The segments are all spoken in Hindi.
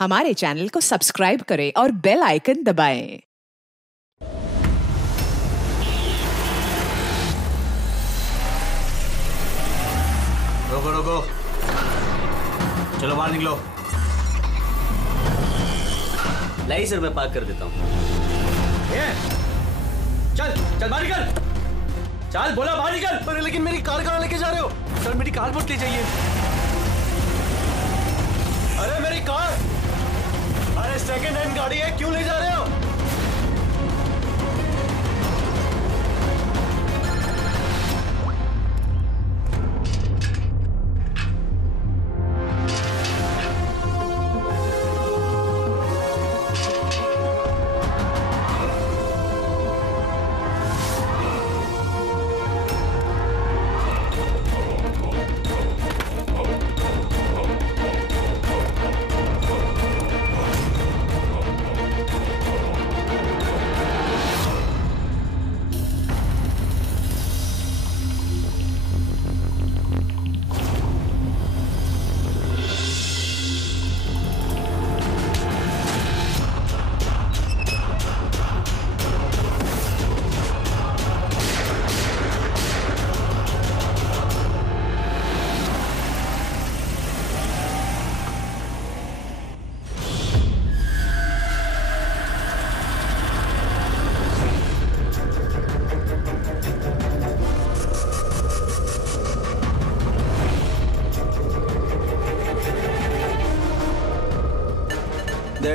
हमारे चैनल को सब्सक्राइब करें और बेल आइकन दबाएं। रोको रोको, चलो बाहर निकलो। लाई सर, मैं पार्क कर देता हूँ। चल चल बाहर निकल, चल बोला बाहर निकल। अरे लेकिन मेरी कार कहाँ लेके जा रहे हो? सर मेरी कार मत ले जाइए। अरे मेरी कार, अरे सेकंड हैंड गाड़ी है, क्यों ले जा रहे हो?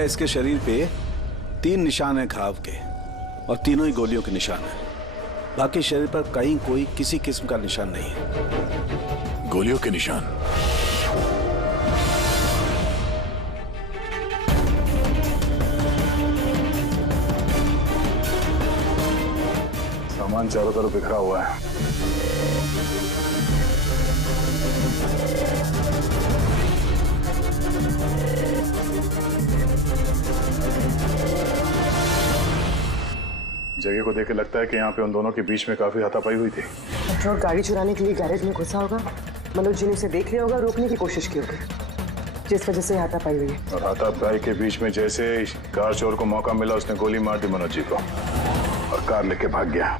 इसके शरीर पे 3 निशान हैं घाव के और तीनों ही गोलियों के निशान हैं। बाकी शरीर पर कहीं कोई किसी किस्म का निशान नहीं है। गोलियों के निशान? सामान चारों तरफ बिखरा हुआ है। जगह को देख के लगता है कि यहाँ पे उन दोनों के बीच में काफी हाथापाई हुई थी। पेट्रोल गाड़ी चुराने के लिए गैरेज में घुसा होगा। मनोज जी ने उसे देख लिया होगा, रोकने की कोशिश की होगी, जिस वजह से हाथापाई हुई है। और हाथापाई के बीच में जैसे कार चोर को मौका मिला, उसने गोली मार दी मनोज जी को और कार लेके भाग गया।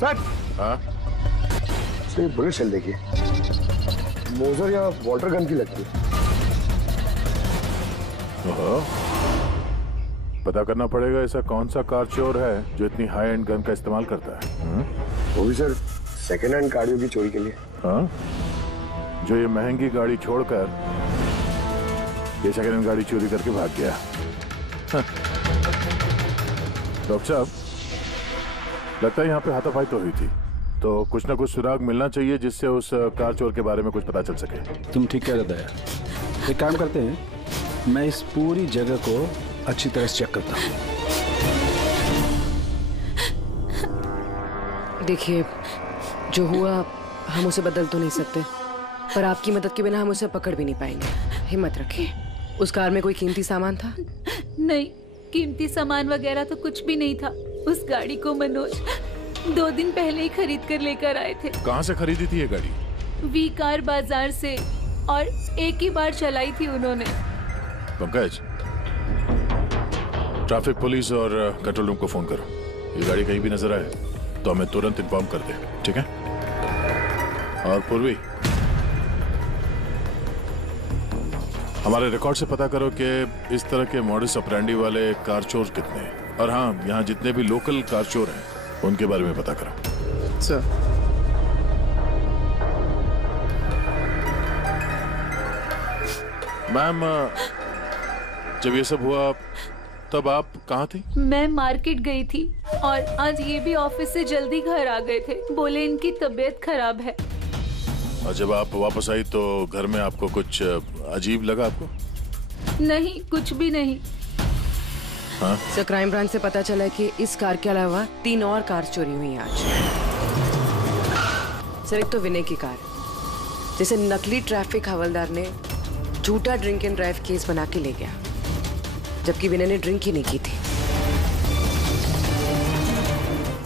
सर, हाँ? ये बुलेट चल देखिए, मोजर या वाटर गन की लगती है। पता करना पड़ेगा ऐसा कौन सा कार चोर है जो इतनी हाई एंड गन का इस्तेमाल करता है। वो भी सर सेकेंड हैंड गाड़ियों की चोरी के लिए। हाँ? जो ये महंगी गाड़ी छोड़कर ये सेकेंड हैंड गाड़ी चोरी करके भाग गया। डॉक्टर साहब, लगता है यहाँ पे हाथापाई तो हुई थी, तो कुछ ना कुछ सुराग मिलना चाहिए जिससे उस कार चोर के बारे में कुछ पता चल सके। तुम ठीक कह रहे हो। एक काम करते हैं, मैं इस पूरी जगह को अच्छी तरह से चेक करता हूँ। देखिए, जो हुआ हम उसे बदल तो नहीं सकते, पर आपकी मदद के बिना हम उसे पकड़ भी नहीं पाएंगे। हिम्मत रखिए। उस कार में कोई कीमती सामान था? नहीं, कीमती सामान वगैरह तो कुछ भी नहीं था। उस गाड़ी को मनोज 2 दिन पहले ही खरीद कर लेकर आए थे। कहाँ से खरीदी थी ये गाड़ी? वी कार बाजार से, और एक ही बार चलाई थी उन्होंने। पंकज, ट्रैफिक पुलिस और कंट्रोल रूम को फोन करो। ये गाड़ी कहीं भी नजर आए तो हमें तुरंत इन्फॉर्म कर दे, ठीक है? और पूर्वी, हमारे रिकॉर्ड से पता करो कि इस तरह के मॉडस ऑपरेंडी वाले कार चोर कितने हैं। और हाँ, यहाँ जितने भी लोकल कार चोर हैं उनके बारे में पता करो। सर, मैम, जब ये सब हुआ तब आप कहाँ थी? मैं मार्केट गई थी, और आज ये भी ऑफिस से जल्दी घर आ गए थे। बोले इनकी तबीयत खराब है। और जब आप वापस आई तो घर में आपको कुछ अजीब लगा आपको? नहीं, कुछ भी नहीं। हाँ? सर, क्राइम ब्रांच से पता चला कि इस कार के अलावा 3 और कार चोरी हुई आज। सर, एक तो विनय की कार, जिसे नकली ट्रैफिक हवलदार ने झूठा ड्रिंक एंड ड्राइव केस बना के ले गया, जबकि विनय ने ड्रिंक ही नहीं की थी।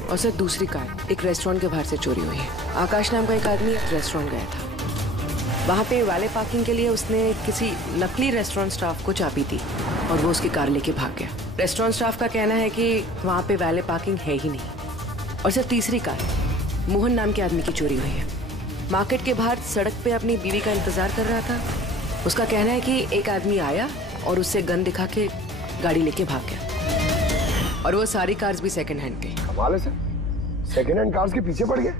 और सर, दूसरी कार एक रेस्टोरेंट के बाहर से चोरी हुई है। आकाश नाम का एक आदमी रेस्टोरेंट गया था। वहाँ पे वैले पार्किंग के लिए उसने किसी नकली रेस्टोरेंट स्टाफ को चाबी दी और वो उसकी कार लेके भाग गया। रेस्टोरेंट स्टाफ का कहना है कि वहाँ पे वैले पार्किंग है ही नहीं। और सर तीसरी कार मोहन नाम के आदमी की चोरी हुई है। मार्केट के बाहर सड़क पे अपनी बीवी का इंतजार कर रहा था। उसका कहना है कि एक आदमी आया और उससे गन दिखा के गाड़ी लेके भाग गया। और वो सारी कार्स भी सेकंड हैंड थे। कमाल है सर, सेकंड हैंड कार्स के पीछे पड़ गए।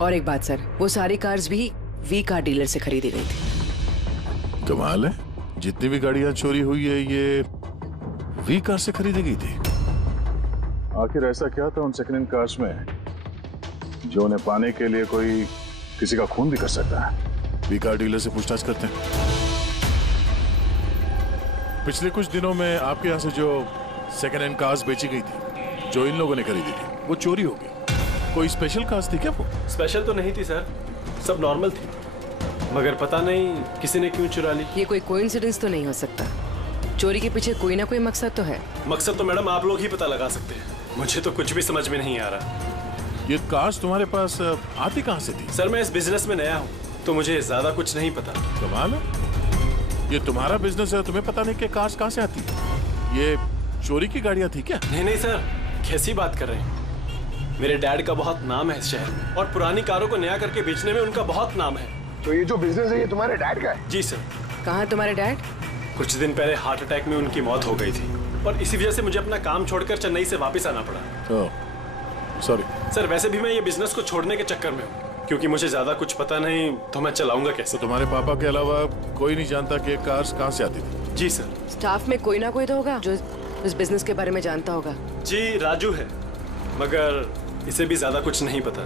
और एक बात सर, वो सारी कार्स भी वी कार डीलर से खरीदी गई थी। कमाल है, जितनी भी गाड़ियां चोरी हुई है ये वी कार से खरीदी गई थी। आखिर ऐसा क्या था उन सेकंड हैंड कार्स में जो उन्हें पाने के लिए कोई किसी का खून भी कर सकता है? वी कार डीलर से पूछताछ करते हैं। पिछले कुछ दिनों में आपके यहाँ से जो सेकंड हैंड कार्स बेची गई थी, जो इन लोगों ने खरीदी थी, वो चोरी हो गई। कोई स्पेशल कार्स थी क्या वो? स्पेशल तो नहीं थी सर, सब नॉर्मल थी, मगर पता नहीं किसी ने क्यों चुरा ली। ये कोई कोइंसिडेंस तो नहीं हो सकता। चोरी के पीछे कोई ना कोई मकसद तो है। मकसद तो मैडम आप लोग ही पता लगा सकते हैं, मुझे तो कुछ भी समझ में नहीं आ रहा। ये कार्स तुम्हारे पास आती कहाँ से थी? सर मैं इस बिजनेस में नया हूँ तो मुझे ज्यादा कुछ नहीं पता। कमाल है, ये तुम्हारा बिजनेस है, तुम्हें पता नहीं कि कार्स कहाँ से आती है? ये चोरी की गाड़ियाँ थी क्या? नहीं सर, कैसी बात कर रहे हैं? मेरे डैड का बहुत नाम है इस शहर में और पुरानी कारों को नया करके बेचने में उनका बहुत नाम है। तो ये जो बिजनेस है ये तुम्हारे डैड का है? जी सर। कहाँ तुम्हारे डैड? कुछ दिन पहले हार्ट अटैक में उनकी मौत हो गई थी और इसी वजह से मुझे अपना काम छोड़कर चेन्नई से वापस आना पड़ा। सॉरी सर, वैसे भी मैं ये बिजनेस को छोड़ने के चक्कर में हूँ क्योंकि मुझे ज्यादा कुछ पता नहीं, तो मैं चलाऊंगा कैसे? तो तुम्हारे पापा के अलावा कोई नहीं जानता कि कार्स कहाँ से आती थी? जी सर। स्टाफ में कोई ना कोई तो होगा जो इस बिजनेस के बारे में जानता होगा। जी राजू है, मगर इसे भी ज्यादा कुछ नहीं पता।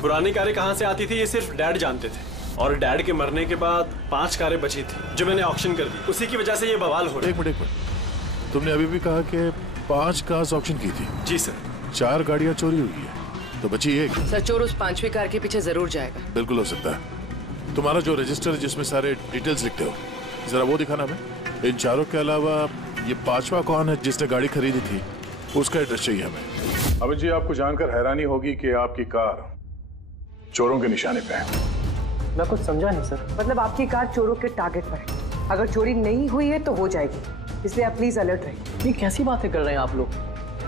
पुरानी कारें कहाँ से आती थी ये सिर्फ डैड जानते थे और डैड के मरने के बाद 5 कारें बची थी जो मैंने ऑक्शन कर दी, उसी की वजह से ये बवाल हो रहा है। एक मिनट, तुमने अभी भी कहा कि 5 कार्स ऑक्शन की थी? जी सर। 4 गाड़ियाँ चोरी हुई है तो बची एक। सर चोर उस 5वीं कार के पीछे जरूर जाएगा। बिल्कुल हो सकता है। तुम्हारा जो रजिस्टर जिसमें सारे डिटेल्स लिखते हो, जरा वो दिखाना हमें। इन 4 के अलावा ये 5वां कौन है जिसने गाड़ी खरीदी थी, उसका एड्रेस चाहिए हमें। अभी जी आपको जानकर हैरानी होगी कि आपकी कार चोरों के निशाने पे है। मैं कुछ समझा नहीं सर। मतलब आपकी कार चोरों के टारगेट पर है। अगर चोरी नहीं हुई है तो हो जाएगी, इसलिए आप प्लीज अलर्ट रहिए। ये कैसी बातें कर रहे हैं आप लोग?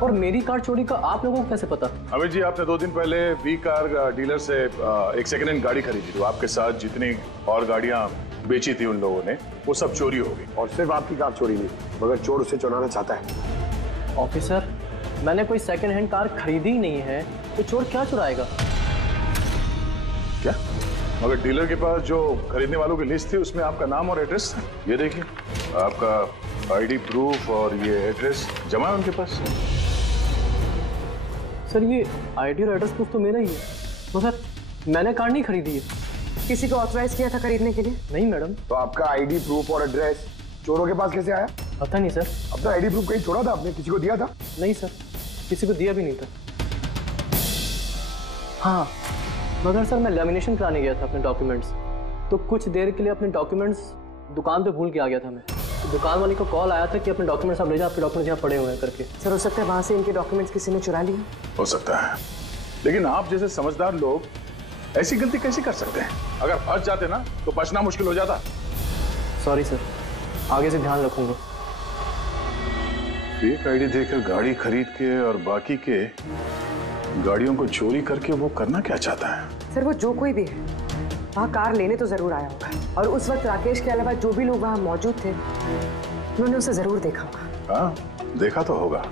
और मेरी कार चोरी का आप लोगों को कैसे पता? अमित जी, आपने 2 दिन पहले वी कार डीलर से एक सेकंड हैंड गाड़ी खरीदी थी। आपके साथ जितनी और गाड़ियां बेची थी उन लोगों ने, वो सब चोरी हो गई। और सिर्फ आपकी कार चोरी नहीं, मगर चोर उसे चुराना चाहता है। ऑफिसर, मैंने कोई सेकंड हैंड कार खरीदी ही नहीं है, तो चोर क्या चुराएगा? क्या? मगर डीलर के पास जो खरीदने वालों की लिस्ट थी उसमें आपका नाम और एड्रेस था। ये देखिए, आपका आईडी प्रूफ और ये एड्रेस जमा है उनके पास। सर ये आईडी और एड्रेस प्रूफ तो मेरा ही है, मगर मैंने कार नहीं खरीदी है। किसी को ऑथराइज किया था खरीदने के लिए? नहीं मैडम। तो आपका आईडी प्रूफ और एड्रेस चोरों के पास कैसे आया? पता नहीं सर। अपना आईडी प्रूफ कहीं छोड़ा था आपने? किसी को दिया था? नहीं सर, किसी को दिया भी नहीं था। हाँ, मगर सर मैं लेमिनेशन कराने गया था अपने डॉक्यूमेंट्स, तो कुछ देर के लिए अपने डॉक्यूमेंट्स दुकान पे भूल के आ गया था मैं। तो दुकान वाले को कॉल आया था कि अपने डॉक्यूमेंट्स आप ले जाओ, आपके डॉक्यूमेंट्स यहाँ पड़े हुए हैं करके। सर हो सकता है वहाँ से इनके डॉक्यूमेंट्स किसी ने चुरा लिए। हो सकता है, लेकिन आप जैसे समझदार लोग ऐसी गलती कैसे कर सकते हैं? अगर फंस जाते ना तो बचना मुश्किल हो जाता। सॉरी सर, आगे से ध्यान रखूंगा। फेक आईडी देकर गाड़ी खरीद के और बाकी के गाड़ियों को चोरी करके वो करना क्या चाहता है? सर वो जो कोई भी है वहाँ कार लेने तो जरूर आया होगा, और उस वक्त राकेश के अलावा जो भी लोग वहाँ मौजूद थे उन्होंने उसे जरूर देखा होगा। हाँ, देखा तो होगा।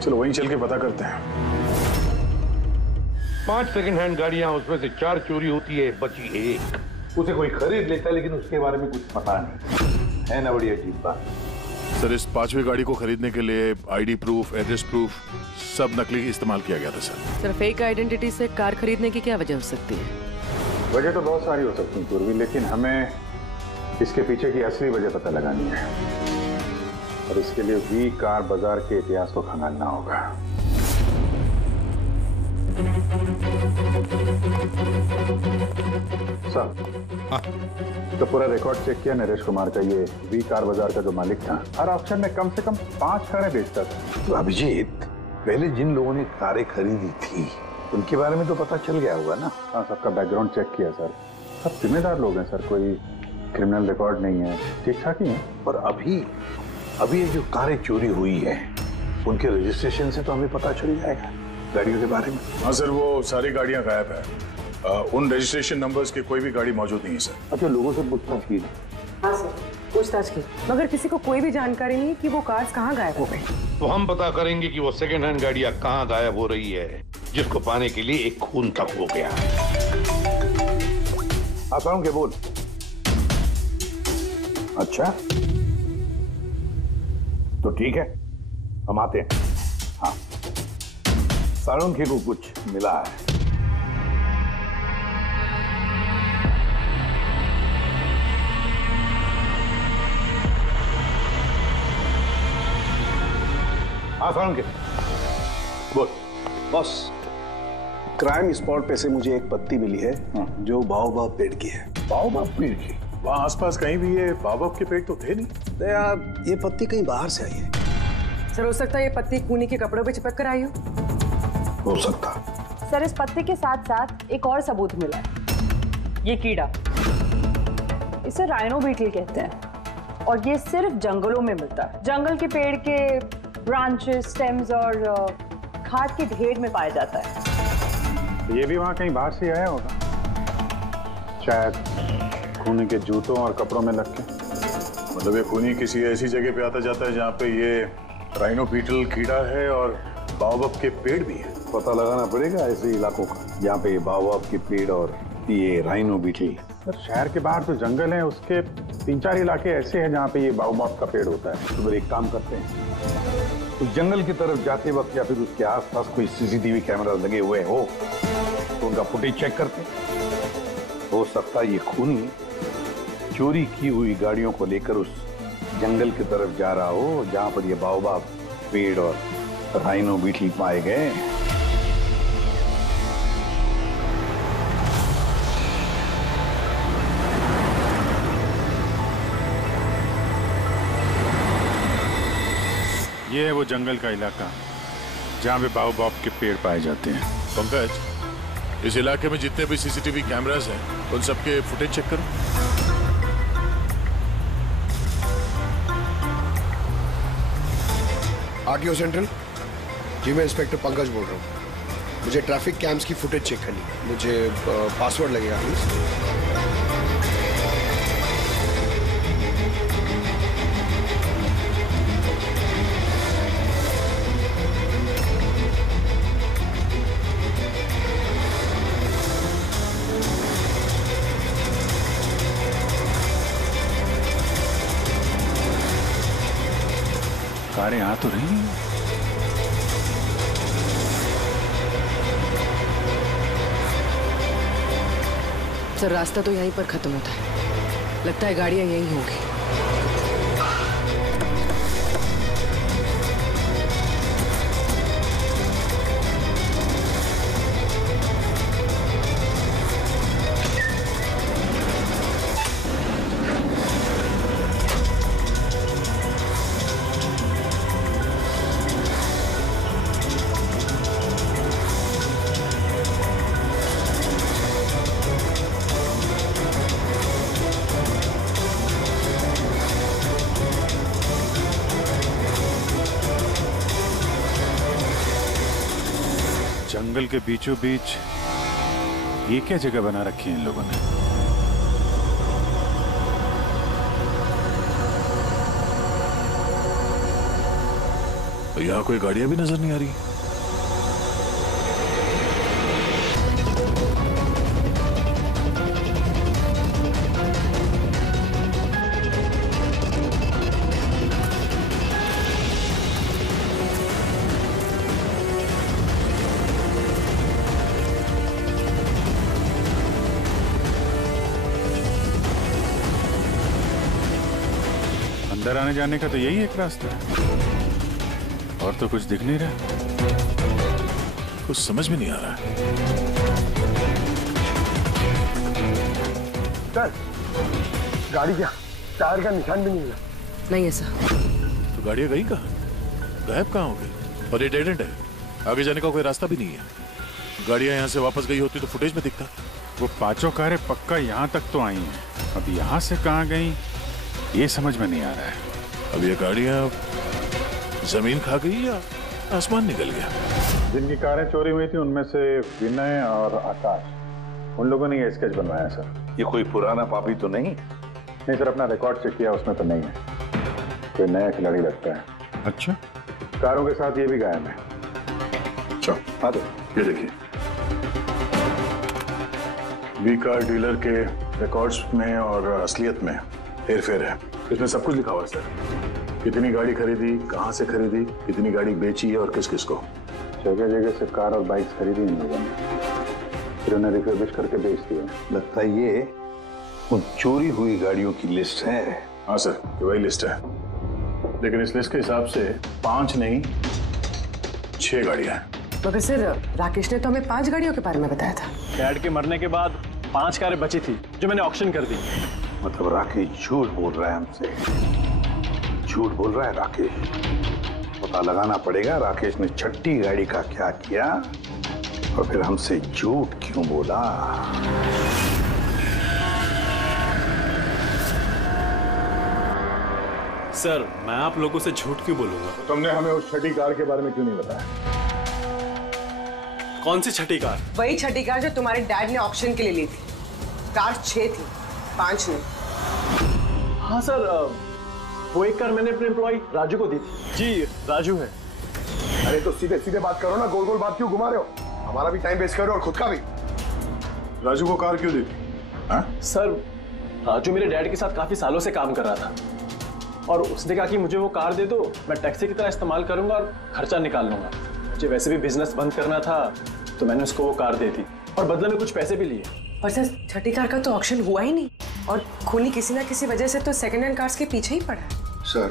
चलो वहीं चल के पता करते हैं। 5 सेकंड हैंड गाड़ियां, उसमें से 4 चोरी होती है, बची एक। उसे कोई खरीद लेता है लेकिन उसके बारे में कुछ पता नहीं है ना। बड़ी अजीब बात। सर इस 5वीं गाड़ी को खरीदने के लिए आईडी प्रूफ, एड्रेस प्रूफ सब नकली इस्तेमाल किया गया था सर। सर फेक आइडेंटिटी से कार खरीदने की क्या वजह हो सकती है? वजह तो बहुत सारी हो सकती है पूर्वी, लेकिन हमें इसके पीछे की असली वजह पता लगानी है और इसके लिए वी कार बाजार के इतिहास को खंगालना होगा। सर, तो पूरा रिकॉर्ड चेक किया नरेश कुमार का, ये वी कार बाजार का जो मालिक था हर ऑक्शन में कम से कम 5 कारें बेचता था। तो अभिजीत, पहले जिन लोगों ने कारें खरीदी थी उनके बारे में तो पता चल गया होगा ना? हाँ, सबका बैकग्राउंड चेक किया सर। सब जिम्मेदार लोग हैं सर, कोई क्रिमिनल रिकॉर्ड नहीं है, ठीक ठाक ही है। पर अभी ये जो कारें चोरी हुई है उनके रजिस्ट्रेशन से तो हमें पता चल जाएगा गाड़ियों के बारे में। हाँ सर, वो सारी गाड़ियां गायब है। उन रजिस्ट्रेशन नंबर्स की कोई भी गाड़ी मौजूद नहीं है सर। अच्छा, लोगों से पूछताछ की? हाँ सर, पूछताछ की, मगर किसी को कोई भी जानकारी नहीं कि वो कार्स कहाँ गायब हो गई। तो हम पता करेंगे कि वो सेकेंड हैंड गाड़ियां कहाँ गायब हो रही है, जिसको पाने के लिए एक खून तक हो गया। आता हूँ, क्या बोल? अच्छा, तो ठीक है, हम आते हैं। हाँ, साळुंखे को कुछ मिला है। हाँ साळुंखे, बोल। बॉस, क्राइम स्पॉट पे से मुझे एक पत्ती मिली है जो बाओबाब पेड़ की है। बाओबाब पेड़ की? वहाँ आसपास कहीं भी ये बाओबाब के पेड़ तो थे नहीं। तो यार, ये पत्ती कहीं बाहर से आई है। सर, हो सकता है ये पत्ती कूनी के कपड़ों पे चिपक कर आई हो सकता। सर, इस पत्ते के साथ साथ एक और सबूत मिला है। ये कीड़ा, इसे राइनो बीटल कहते हैं और ये सिर्फ जंगलों में मिलता है। जंगल के पेड़ के ब्रांचेस, स्टेम्स और खाद के ढेर में पाया जाता है। ये भी वहाँ कहीं बाहर से आया होगा, शायद खूनी के जूतों और कपड़ों में लग के। मतलब ये खूनी किसी ऐसी जगह पे आता जाता है जहाँ पे ये राइनो बीटल कीड़ा है और बाओबाब के पेड़ भी है। पता लगाना पड़ेगा ऐसे इलाकों का जहाँ पे बाओबाब के पेड़ और ये राइनो बीटल। सर, शहर के बाहर तो जंगल है, उसके 3-4 इलाके ऐसे हैं जहाँ पे ये बाओबाब का पेड़ होता है। तो फिर एक काम करते हैं, उस जंगल की तरफ जाते वक्त या फिर उसके आसपास कोई सीसीटीवी कैमरा लगे हुए हो तो उनका फुटेज चेक करते हैं। हो सकता है ये खूनी चोरी की हुई गाड़ियों को लेकर उस जंगल की तरफ जा रहा हो जहां पर ये बाओबाब पेड़ और राइनो बीटल पाए गए। ये है वो जंगल का इलाका जहाँ पे बाओबाब के पेड़ पाए जाते हैं। पंकज, इस इलाके में जितने भी सीसीटीवी कैमरास हैं उन सबके फुटेज चेक करो। आरटीओ सेंट्रल जी, मैं इंस्पेक्टर पंकज बोल रहा हूँ। मुझे ट्रैफिक कैम्स की फुटेज चेक करनी है। मुझे पासवर्ड लगेगा प्लीज। कारें आ तो रही हैं। सर, रास्ता तो यहीं पर खत्म होता है। लगता है गाड़ियां यहीं होंगी। जंगल के बीचों बीच ये क्या जगह बना रखी है इन लोगों ने? तो यहाँ कोई गाड़ियां भी नजर नहीं आ रही। अंदर आने जाने का तो यही एक रास्ता है, और तो कुछ दिख नहीं रहा। कुछ समझ में नहीं आ रहा। सर, गाड़ी क्या टायर का निशान भी नहीं मिला। नहीं ऐसा। तो गाड़ियां गई कहाँ? गायब कहाँ हो गई? और ये डेड एंड है, आगे जाने का कोई रास्ता भी नहीं है। गाड़ियां यहाँ से वापस गई होती तो फुटेज में दिखता। वो पांचों कारें पक्का यहाँ तक तो आई हैं, अब यहाँ से कहाँ गई ये समझ में नहीं आ रहा है। अब ये गाड़ियाँ जमीन खा गई या आसमान निकल गया? जिनकी कारें चोरी हुई थी उनमें से विनय और आकाश, उन लोगों ने ये स्केच बनवाया सर। ये कोई पुराना पापी तो नहीं? नहीं सर, अपना रिकॉर्ड चेक किया, उसमें तो नहीं है। कोई नया खिलाड़ी लगता है। अच्छा, कारों के साथ ये भी गायब है। अच्छा, हाँ तो ये देखिए, वी कार डीलर के रिकॉर्ड्स में और असलियत में हेरफेर है। इसमें सब कुछ लिखा हुआ है सर, कितनी गाड़ी खरीदी, कहाँ से खरीदी, कितनी गाड़ी बेची है और किस किस को। जगह जगह से कार और बाइक्स खरीदी इन लोगों ने, फिर उन्हें रिफर्बिश करके बेच दिया। लगता है ये उन चोरी हुई गाड़ियों की लिस्ट है। हाँ सर, ये वही लिस्ट है, लेकिन इस लिस्ट के हिसाब से 5 नहीं 6 गाड़ियां हैं। मगर सर, राकेश ने तो हमें 5 गाड़ियों के बारे में बताया था। डैड के मरने के बाद 5 कारें बची थी जो मैंने ऑक्शन कर दी। मतलब राकेश झूठ बोल रहा है हमसे, झूठ बोल रहा है राकेश। पता लगाना पड़ेगा राकेश ने छठी गाड़ी का क्या किया और फिर हमसे झूठ क्यों बोला। सर, मैं आप लोगों से झूठ क्यों बोलूंगा? तो तुमने हमें उस छठी कार के बारे में क्यों नहीं बताया? कौन सी छठी कार? वही छठी कार जो तुम्हारे डैड ने ऑक्शन के लिए ली थी। कार 6 थी, 5 नहीं। हाँ सर, वो एक कार मैंने अपने एम्प्लॉय राजू को दी थी। जी, राजू है। अरे तो सीधे सीधे बात करो ना, गोल गोल बात क्यों घुमा रहे हो? हमारा भी टाइम वेस्ट कर रहे हो और खुद का भी। राजू को कार क्यों दी थी? हाँ? सर, राजू मेरे डैड के साथ काफी सालों से काम कर रहा था और उसने कहा कि मुझे वो कार दे दो, मैं टैक्सी की तरह इस्तेमाल करूंगा और खर्चा निकाल लूंगा। मुझे वैसे भी बिजनेस बंद करना था तो मैंने उसको वो कार दे दी और बदले में कुछ पैसे भी लिए। पर सर, छठी कार का तो ऑक्शन हुआ ही नहीं और खूनी किसी ना किसी वजह से तो सेकंड हैंड कार्स के पीछे ही पड़ा है। सर,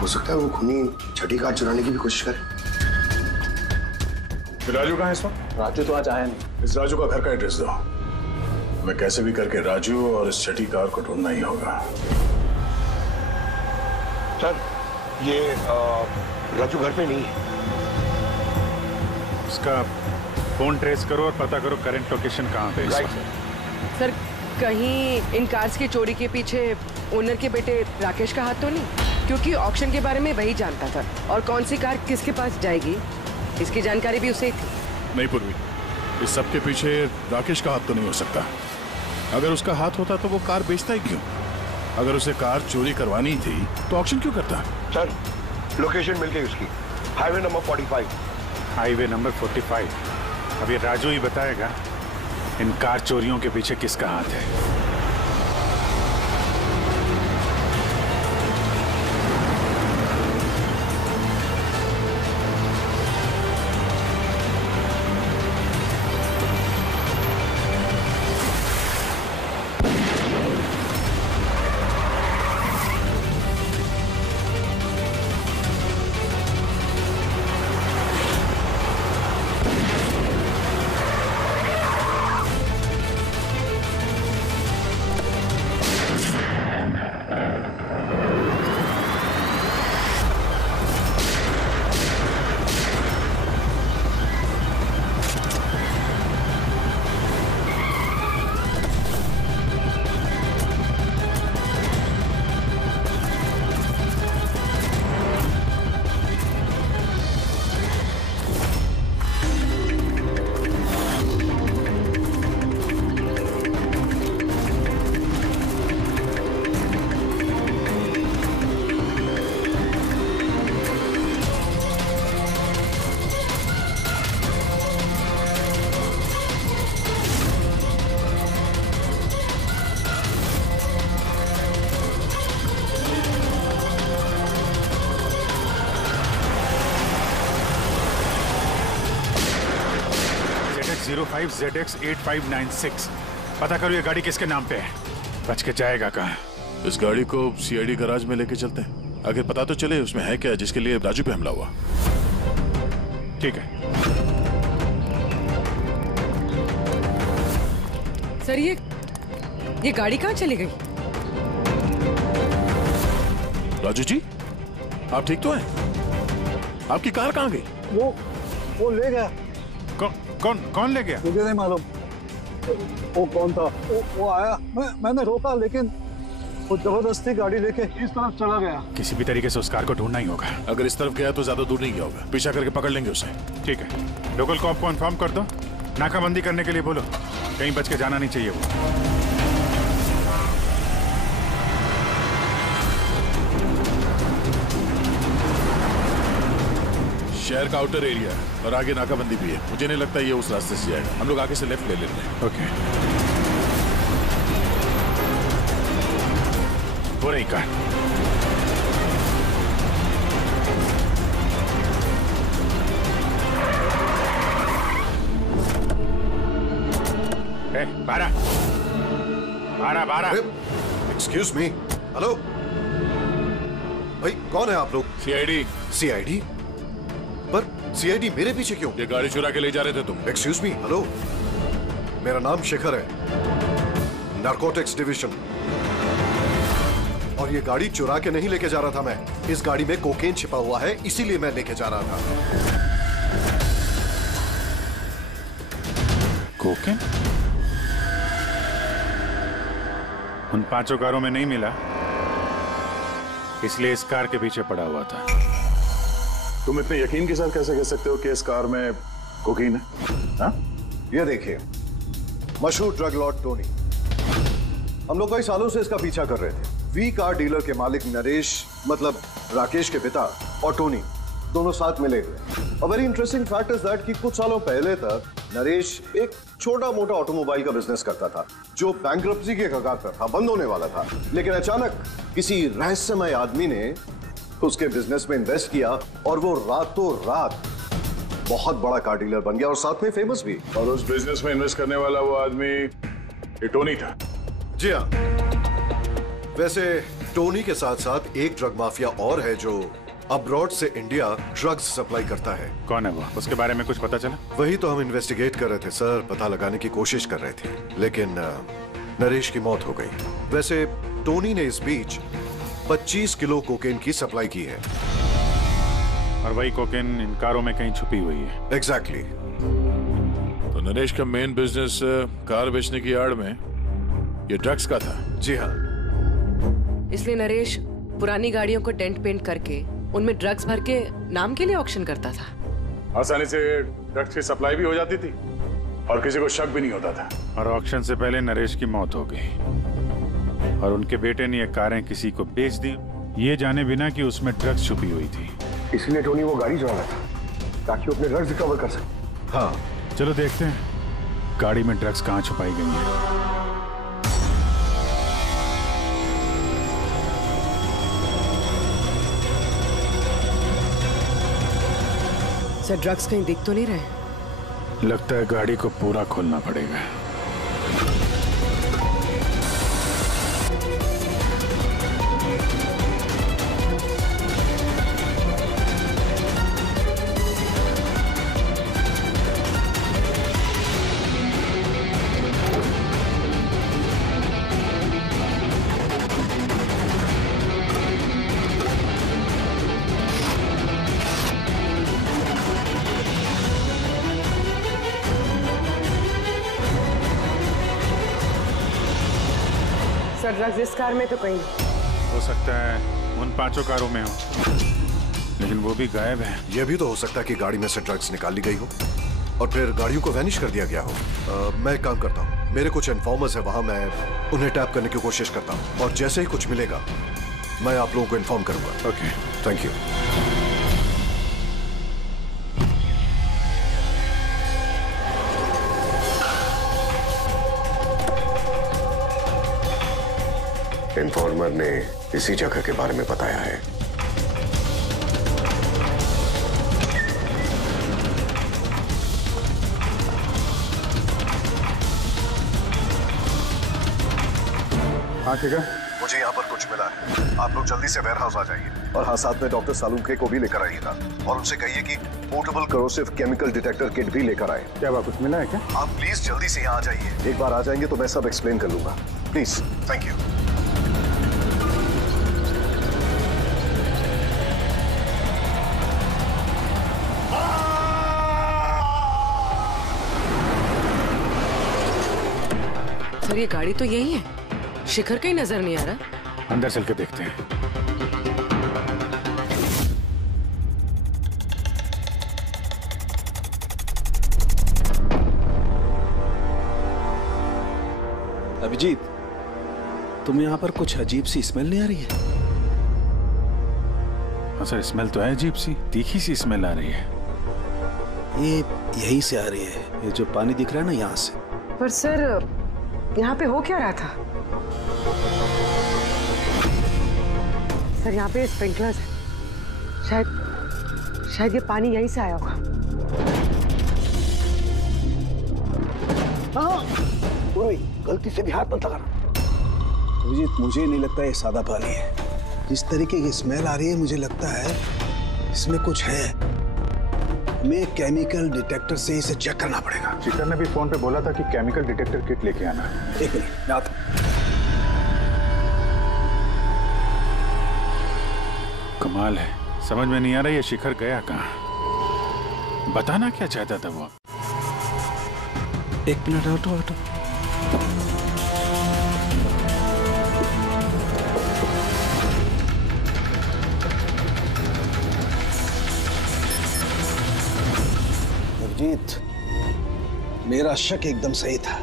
हो सकता है वो खूनी छठी कार चुराने की भी कोशिश करे। राजू कहाँ है इस वक्त? राजू तो आज आया नहीं। इस राजू का घर का एड्रेस दो, हमें कैसे भी करके राजू और इस छठी कार को ढूंढना ही होगा। सर, ये राजू घर पे नहीं है। उसका फोन ट्रेस करो और पता करो करंट लोकेशन कहाँ पे है। सर, कहीं इन कार्स की चोरी के पीछे ओनर के बेटे राकेश का हाथ तो नहीं? क्योंकि ऑक्शन के बारे में वही जानता था और कौन सी कार किसके पास जाएगी इसकी जानकारी भी उसे ही थी। नहीं पूर्वी, इस सब के पीछे राकेश का हाथ तो नहीं हो सकता। अगर उसका हाथ होता तो वो कार बेचता ही क्यों? अगर उसे कार चोरी करवानी थी तो ऑक्शन क्यों करता? सर, लोकेशन मिल गई उसकी, हाईवे नंबर 45। Highway number 45। अब ये राजू ही बताएगा इन कार चोरियों के पीछे किसका हाथ है। ZX8596। पता करो ये गाड़ी किसके नाम पे है, बच के जाएगा कहाँ। इस गाड़ी को सीआईडी गैराज में लेके चलते हैं, आगे पता तो चले उसमें है क्या जिसके लिए राजू पे हमला हुआ। ठीक है सर, ये गाड़ी कहाँ चली गई? राजू जी, आप ठीक तो हैं? आपकी कार कहाँ गई? वो ले गया। कौन ले गया? मुझे नहीं मालूम। वो कौन था? वो आया, मैंने रोका, लेकिन वो जबरदस्ती गाड़ी लेके इस तरफ चला गया। किसी भी तरीके से उस कार को ढूंढना ही होगा। अगर इस तरफ गया तो ज्यादा दूर नहीं गया होगा, पीछा करके पकड़ लेंगे उसे। ठीक है, लोकल कॉप को इन्फॉर्म कर दो, नाकाबंदी करने के लिए बोलो, कहीं बच के जाना नहीं चाहिए वो। शहर का आउटर एरिया है और आगे नाकाबंदी भी है। मुझे नहीं लगता ये उस रास्ते से जाएगा। हम लोग आगे से लेफ्ट ले लेते हैं। ओके, वो रही कार। बारह 'Excuse me, हेलो भाई, कौन है आप लोग? सीआईडी। सीआईडी? पर सीआईडी मेरे पीछे क्यों? ये गाड़ी चुरा के ले जा रहे थे तुम। Excuse me, हेलो, मेरा नाम शेखर है, नारकोटिक्स डिवीजन। और ये गाड़ी चुरा के नहीं लेके जा रहा था मैं। इस गाड़ी में कोकेन छिपा हुआ है, इसीलिए मैं लेके जा रहा था। कोकेन? उन 5 कारों में नहीं मिला, इसलिए इस कार के पीछे पड़ा हुआ था। तुम इतने यकीन के साथ कैसे कह सकते हो कि इस कार में कोकीन है? हाँ? ये देखिए, मशहूर ड्रग लॉर्ड टोनी, हम लोग कई सालों से इसका पीछा कर रहे थे। वी कार डीलर के मालिक नरेश, मतलब राकेश के पिता, और टोनी दोनों साथ मिले हुए। और very interesting fact is that कि कुछ सालों पहले तक नरेश एक छोटा मोटा ऑटोमोबाइल का बिजनेस करता था, जो बैंक्रप्सी के कगार पर था, बंद होने वाला था। लेकिन अचानक किसी रहस्यमय आदमी ने उसके बिजनेस में इन्वेस्ट किया और वो रातों रात बहुत बड़ा कार डीलर बन गया और साथ में फेमस भी। और उस बिजनेस में इन्वेस्ट करने वाला वो आदमी ये टोनी था। जी हाँ, वैसे टोनी के साथ साथ एक ड्रग माफिया और है जो अब्रॉड से इंडिया ड्रग्स सप्लाई करता है। कौन है वो? उसके बारे में कुछ पता चला? वही तो हम इन्वेस्टिगेट कर रहे थे सर, पता लगाने की कोशिश कर रहे थे, लेकिन नरेश की मौत हो गई। वैसे टोनी ने इस बीच 25 किलो कोकेन की सप्लाई की है। और वही कोकेन इन कारों में कहीं छुपी हुई है। एग्जैक्टली। तो नरेश का मेन बिजनेस कार बेचने की आड़ में ये ड्रग्स का था। जी हाँ। इसलिए नरेश पुरानी गाड़ियों को डेंट पेंट करके उनमें ड्रग्स भर के नाम के लिए ऑक्शन करता था। आसानी से ड्रग्स की सप्लाई भी हो जाती थी और किसी को शक भी नहीं होता था। और ऑक्शन से पहले नरेश की मौत हो गई और उनके बेटे ने ये कारें किसी को बेच दी, ये जाने बिना कि उसमें ड्रग्स छुपी हुई थी। इसलिए टोनी वो गाड़ी चुरा रहा था ताकि वो अपने ड्रग्स रिकवर कर सके। हाँ, चलो देखते हैं गाड़ी में ड्रग्स कहाँ छुपाई गई है। सर, ड्रग्स कहीं दिख तो नहीं रहे? लगता है गाड़ी को पूरा खोलना पड़ेगा। सर, ड्रग्स इस कार में तो कहीं नहीं। हो सकता है उन 5 कारों में हो, लेकिन वो भी गायब है। यह भी तो हो सकता है कि गाड़ी में से ड्रग्स निकाल ली गई हो और फिर गाड़ियों को वैनिश कर दिया गया हो। मैं एक काम करता हूँ, मेरे कुछ इन्फॉर्मर्स है वहां, मैं उन्हें टैप करने की कोशिश करता हूँ और जैसे ही कुछ मिलेगा मैं आप लोगों को इन्फॉर्म करूंगा। Okay, thank you. इन्फॉर्मर ने इसी जगह के बारे में बताया है। हाँ ठीक है, मुझे यहाँ पर कुछ मिला है, आप लोग जल्दी से वेयर हाउस आ जाइए और हाँ, साथ में डॉक्टर सालुंखे को भी लेकर आइएगा और उनसे कहिए कि portable corrosive chemical detector kit भी लेकर आए। क्या बात, कुछ मिला है क्या? आप प्लीज जल्दी से यहाँ आ जाइए। एक बार आ जाएंगे तो मैं सब एक्सप्लेन कर लूंगा। Please, thank you. सर ये गाड़ी तो यही है, शिखर कहीं नजर नहीं आ रहा। अंदर चल के देखते हैं। अभिजीत, तुम यहाँ पर कुछ अजीब सी स्मेल नहीं आ रही है? हाँ सर, स्मेल तो है अजीब सी, तीखी सी स्मेल आ रही है। ये यहीं से आ रही है, ये जो पानी दिख रहा है ना यहाँ से। पर सर यहाँ पे हो क्या रहा था? सर यहाँ पे स्प्रिंकलर्स है, शायद ये पानी यहीं से आया होगा। हाँ, गलती से भी हाथ मत लगाना। अभिजीत, मुझे नहीं लगता ये सादा पानी है। जिस तरीके की स्मेल आ रही है, मुझे लगता है इसमें कुछ है। हमें केमिकल डिटेक्टर से इसे चेक करना पड़ेगा। शिखर ने भी फोन पे बोला था कि केमिकल डिटेक्टर किट लेके आना। एक मिनट, मैं आता हूं। कमाल है, समझ में नहीं आ रहा ये शिखर गया कहाँ। बताना क्या चाहता था वो? एक मिनट, हटो हटो। अभिजीत, मेरा शक एकदम सही था।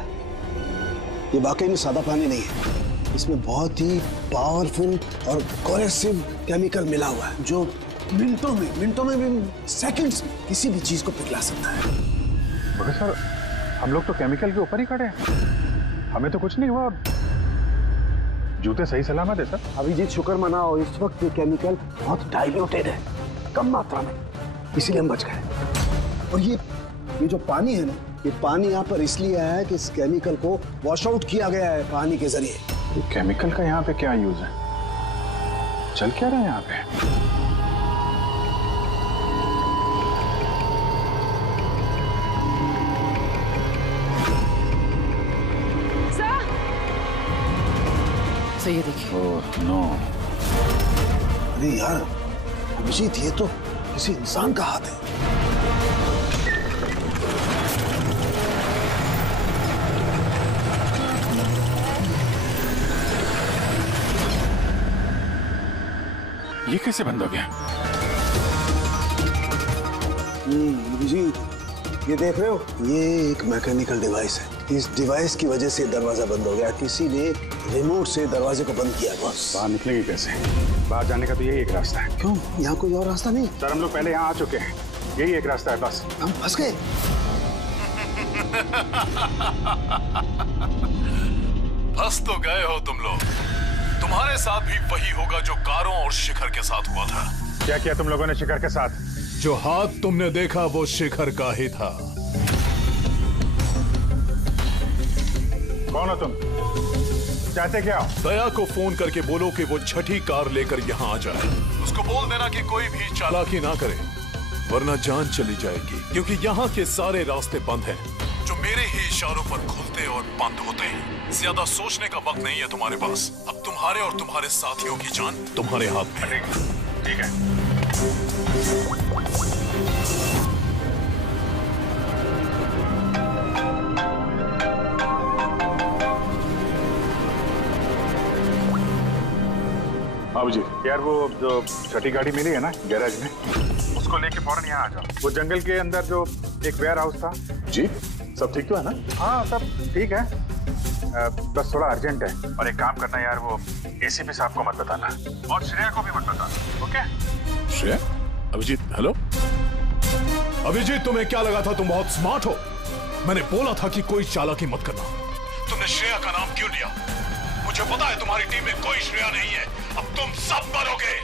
ये वाकई में सादा पानी नहीं है। इसमें बहुत ही पावरफुल और कोरेसिव केमिकल मिला हुआ है, जो मिनटों में भी, सेकंड्स में किसी भी चीज को पिघला सकता है। मगर सर, हम लोग तो केमिकल के ऊपर ही खड़े हैं, हमें तो कुछ नहीं हुआ। जूते सही सलामत है सर। अभिजीत, शुक्र मनाओ, इस वक्त ये केमिकल बहुत डाइल्यूटेड है, कम मात्रा में, इसीलिए हम बच गए। और ये जो पानी है ना, ये पानी यहाँ पर इसलिए आया है कि इस केमिकल को वॉश आउट किया गया है पानी के जरिए। ये केमिकल का यहाँ पे क्या यूज है? चल क्या रहा है यहाँ पे? सर ये देखिए। Oh no. अरे यार अभिजीत, ये तो किसी इंसान का हाथ है। ये कैसे बंद हो गया? अभिजीत, ये देख रहे हो, ये एक मैकेनिकल डिवाइस है। इस डिवाइस की वजह से दरवाजा बंद हो गया। किसी ने रिमोट से दरवाजे को बंद किया। बस बाहर निकलेंगे कैसे? बाहर जाने का तो यही एक रास्ता है। क्यों, यहाँ कोई और रास्ता नहीं? सर, हम लोग पहले यहाँ आ चुके हैं, यही एक रास्ता है बस। हम फंस गए। फंस तो गए हो तुम लोग। तुम्हारे साथ भी वही होगा जो कारों और शिखर के साथ हुआ था। क्या किया तुम लोगों ने शिखर के साथ? जो हाथ तुमने देखा वो शिखर का ही था। कौन हो तुम? चाहते क्या? दया को फोन करके बोलो कि वो छठी कार लेकर यहाँ आ जाए। उसको बोल देना कि कोई भी चालाकी ना करे, वरना जान चली जाएगी। क्योंकि यहाँ के सारे रास्ते बंद हैं, जो मेरे ही इशारों पर खुलते और बंद होते हैं। ज्यादा सोचने का वक्त नहीं है तुम्हारे पास। अब तुम्हारे और तुम्हारे साथियों की जान तुम्हारे हाथ में है। ठीक है। हाँ जी। यार वो जो छठी गाड़ी मिली है ना गैराज में, उसको लेके फौरन यहाँ आ जाओ। वो जंगल के अंदर जो एक वेयर हाउस था। जी, सब ठीक तो है ना? हाँ सब ठीक है, बस थोड़ा अर्जेंट है। और एक काम करना यार, वो एसीपी साहब को मत बताना और श्रेया को भी मत बताना, ओके? श्रेया? अभिजीत, हेलो अभिजीत, तुम्हें क्या लगा था तुम बहुत स्मार्ट हो? मैंने बोला था कि कोई चालाकी मत करना। तुमने श्रेया का नाम क्यों लिया? मुझे पता है तुम्हारी टीम में कोई श्रेया नहीं है। अब तुम सब मरोगे।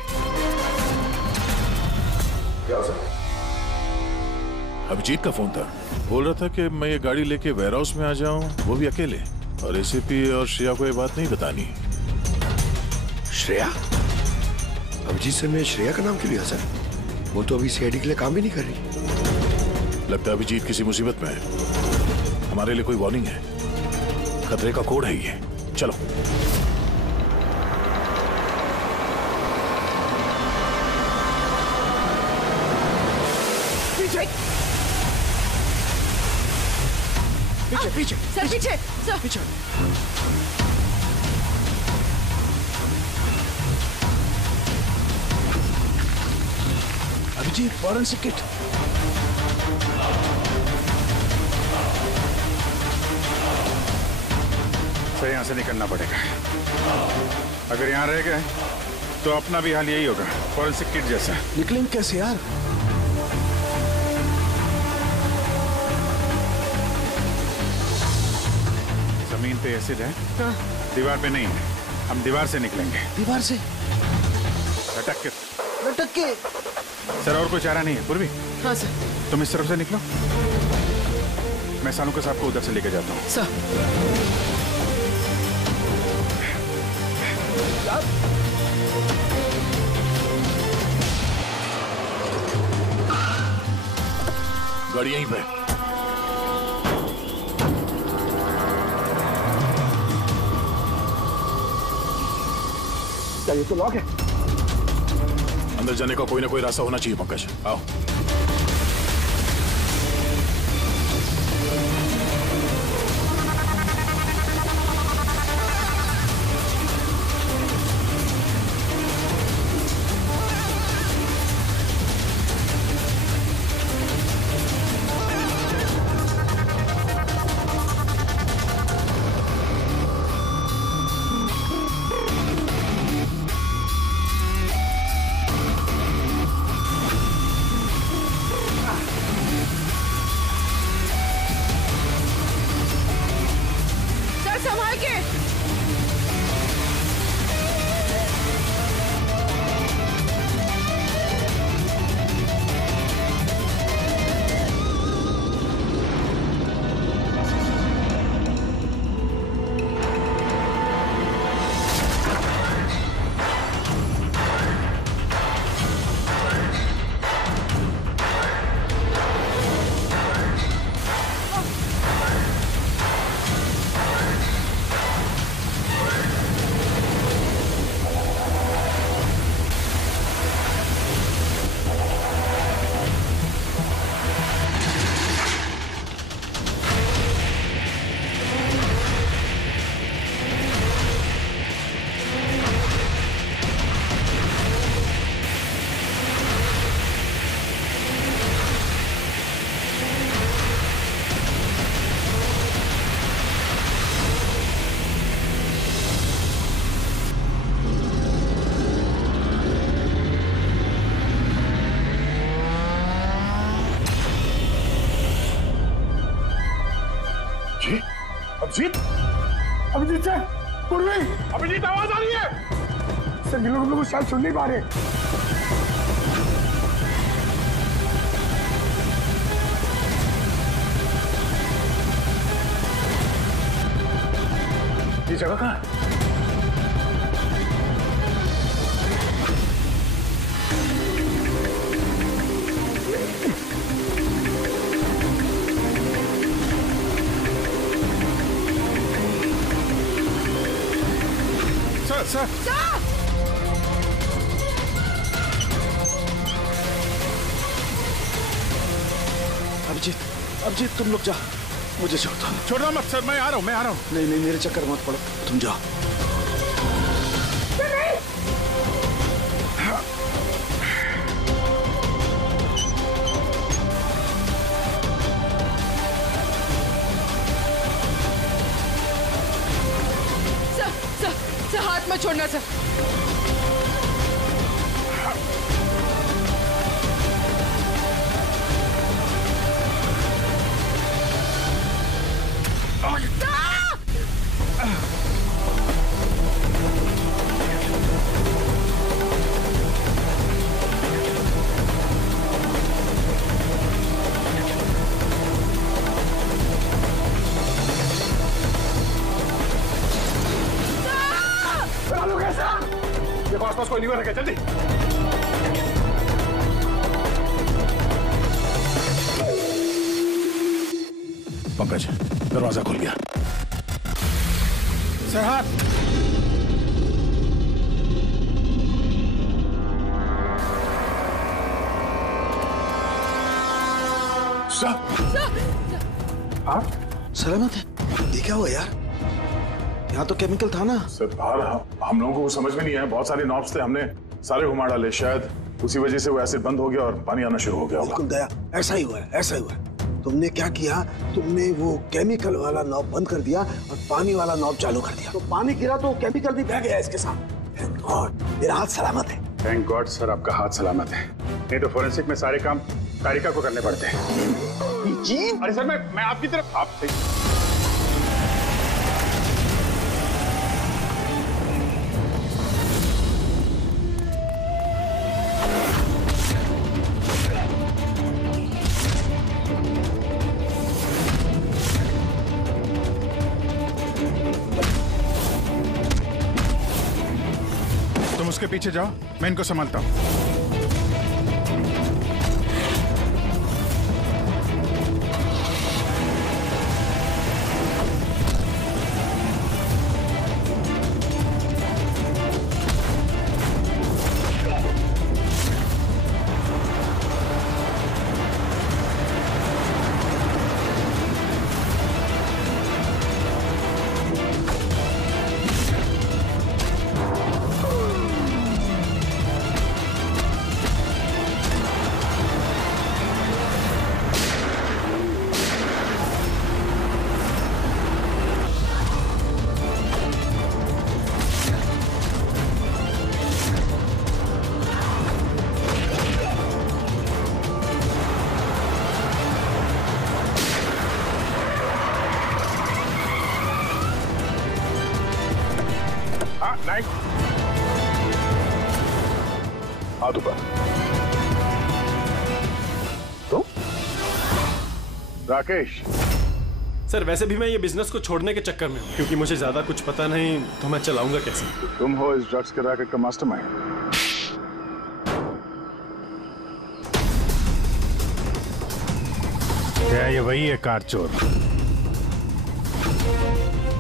अभिजीत का फोन था, बोल रहा था कि मैं ये गाड़ी लेके वेयर हाउस में आ जाऊं, वो भी अकेले। और एसीपी और श्रेया को ये बात नहीं बतानी। श्रेया? अभिजीत सर ने श्रेया का नाम क्यों लिया सर? वो तो अभी सीआईडी के लिए काम भी नहीं कर रही। लगता है अभिजीत किसी मुसीबत में है। हमारे लिए कोई वार्निंग है, खतरे का कोड है ये। चलो। पीछे पीछे सर पीछे सर पीछे। Abhijit forensic kit. सर यहाँ से निकलना पड़ेगा। अगर यहाँ रह गए तो अपना भी हाल यही होगा, फॉरेंसिक किट जैसा। निकलेंगे कैसे यार? जमीन पे एसिड है, दीवार पे नहीं है। हम दीवार से निकलेंगे। दीवार से? लटक के। लटक के? सर और कोई चारा नहीं है। पूर्वी, हाँ सर। तुम इस तरफ से निकलो, मैं सालों के साहब को उधर से लेके जाता हूँ। सर गाड़ी यहीं पे। क्या ये तो लॉक है? अंदर जाने का कोई ना कोई रास्ता होना चाहिए पंकज, आओ। अभिजीत, अभिजीत सर, पूर्वी, अभिजीत आवाज आ रही है। सर ये लोग हम लोग शायद सुन नहीं पा रहे। ये जगह कहाँ है? सर अभिजीत, अभिजीत तुम लोग जा, मुझे छोड़ दो। छोड़ना मत सर, मैं आ रहा हूँ, मैं आ रहा हूँ। नहीं नहीं मेरे चक्कर मत पड़ो, तुम जाओ। सर हाथ मत छोड़ना सर। देखो आसपास कोई नहीं रखे, जल्दी। पंकज, दरवाजा खुल गया। सर हाथ। सर, हाँ सलामत है? ये क्या हुआ यार? यहाँ तो केमिकल था ना। सर बाहर हम लोगों को समझ में नहीं आया, बहुत सारे नॉब्स थे, हमने सारे घुमा डाले, शायद उसी वजह से वो एसिड बंद हो गया और पानी आना शुरू हो गया। बिल्कुल दया, ऐसा ही हुआ है, ऐसा ही हुआ है। तुमने क्या किया, तुमने वो केमिकल वाला नॉब बंद कर दिया और पानी वाला नॉब चालू कर दिया, तो पानी गिरा तो केमिकल भी बह गया इसके साथ। थैंक गॉड मेरा हाथ सलामत है। थैंक गॉड सर आपका हाथ सलामत है, नहीं तो फोरेंसिक में सारे काम कारिका को करने पड़ते हैं। जी अरे सर मैं आपकी तरफ आपसे उसके पीछे जाओ, मैं इनको संभालता हूँ। हाथ ऊपर। तो राकेश सर वैसे भी मैं ये बिजनेस को छोड़ने के चक्कर में हूँ, क्योंकि मुझे ज्यादा कुछ पता नहीं, तो मैं चलाऊंगा कैसे? तुम हो इस ड्रग्स के रैकेट का मास्टरमाइंड। क्या ये वही है कार चोर?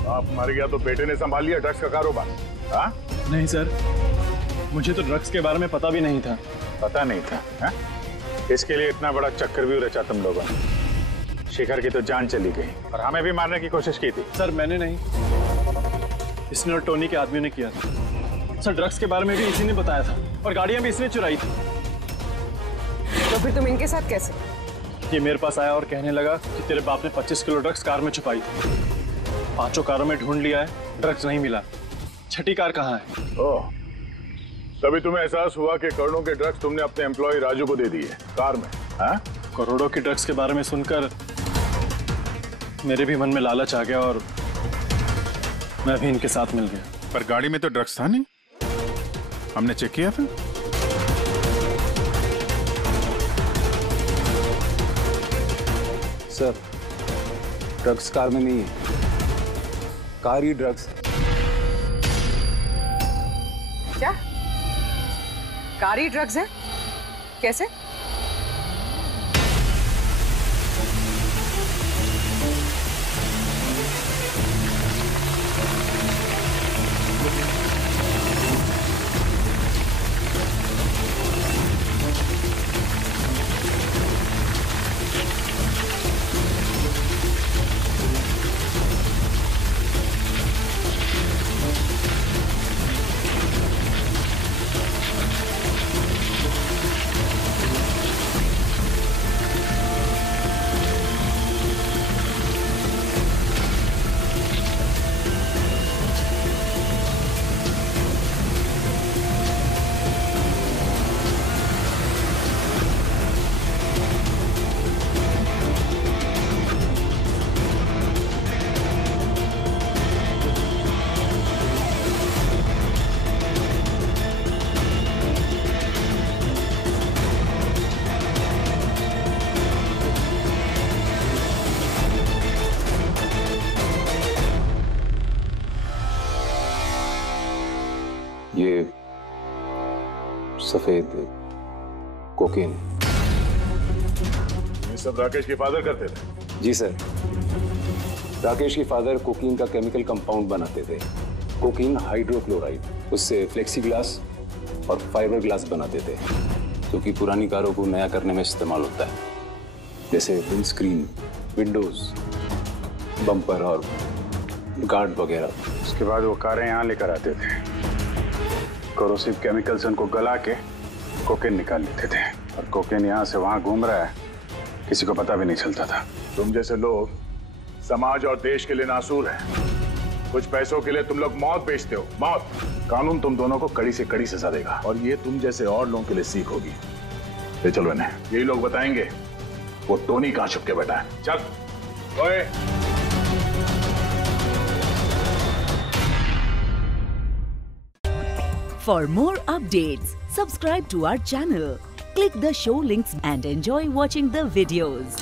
आप मर गया तो बेटे ने संभाल लिया ड्रग्स का कारोबार? हाँ? नहीं सर, मुझे तो ड्रग्स के बारे में पता भी नहीं था। पता नहीं था हा? इसके लिए इतना बड़ा चक्कर भी रचा तुम लोगों ने। शिखर की तो जान चली गई और हमें भी मारने की कोशिश की थी। सर मैंने नहीं, इसने और टोनी के आदमियों ने किया था। सर ड्रग्स के बारे में भी इसी ने बताया था और गाड़ियां भी इसने चुराई थी। तो फिर तुम इनके साथ कैसे? ये मेरे पास आया और कहने लगा कि तेरे बाप ने 25 किलो ड्रग्स कार में छुपाई थी। 5 कारों में ढूंढ लिया है, ड्रग्स नहीं मिला। 6ठी कार कहाँ है? ओह, तभी तुम्हें एहसास हुआ कि करोड़ों के ड्रग्स तुमने अपने एम्प्लॉय राजू को दे दिए कार में। हाँ? करोड़ों के ड्रग्स के बारे में सुनकर मेरे भी मन में लालच आ गया और मैं भी इनके साथ मिल गया। पर गाड़ी में तो ड्रग्स था नहीं, हमने चेक किया था। सर ड्रग्स कार में नहीं है, कार ही ड्रग्स है। क्या कार ही ड्रग्स है? कैसे? ये सफेद कोकीन। ये सब राकेश के फादर करते थे? जी सर, राकेश के फादर कोकीन का केमिकल कंपाउंड बनाते थे, कोकीन हाइड्रोक्लोराइड। उससे फ्लेक्सी ग्लास और फाइबर ग्लास बनाते थे, जो कि पुरानी कारों को नया करने में इस्तेमाल होता है, जैसे विंड स्क्रीन, विंडोज, बम्पर और गार्ड वगैरह। उसके बाद वो कारें यहाँ लेकर आते थे, कोरोसिव केमिकल से उनको गला के कोकेन निकाल लेते थे, और कोकेन यहाँ से वहाँ घूम रहा है, किसी को पता भी नहीं चलता था। तुम जैसे लोग समाज और देश के लिए नासूर हैं। कुछ पैसों के लिए तुम लोग मौत बेचते हो, मौत। कानून तुम दोनों को कड़ी से कड़ी सजा देगा, और ये तुम जैसे और लोगों के लिए सीख होगी। ले चलो इन्हें, यही लोग बताएंगे वो टोनी कहाँ छुप के बैठा है। चल ओए। For more updates, subscribe to our channel, click the show links and enjoy watching the videos.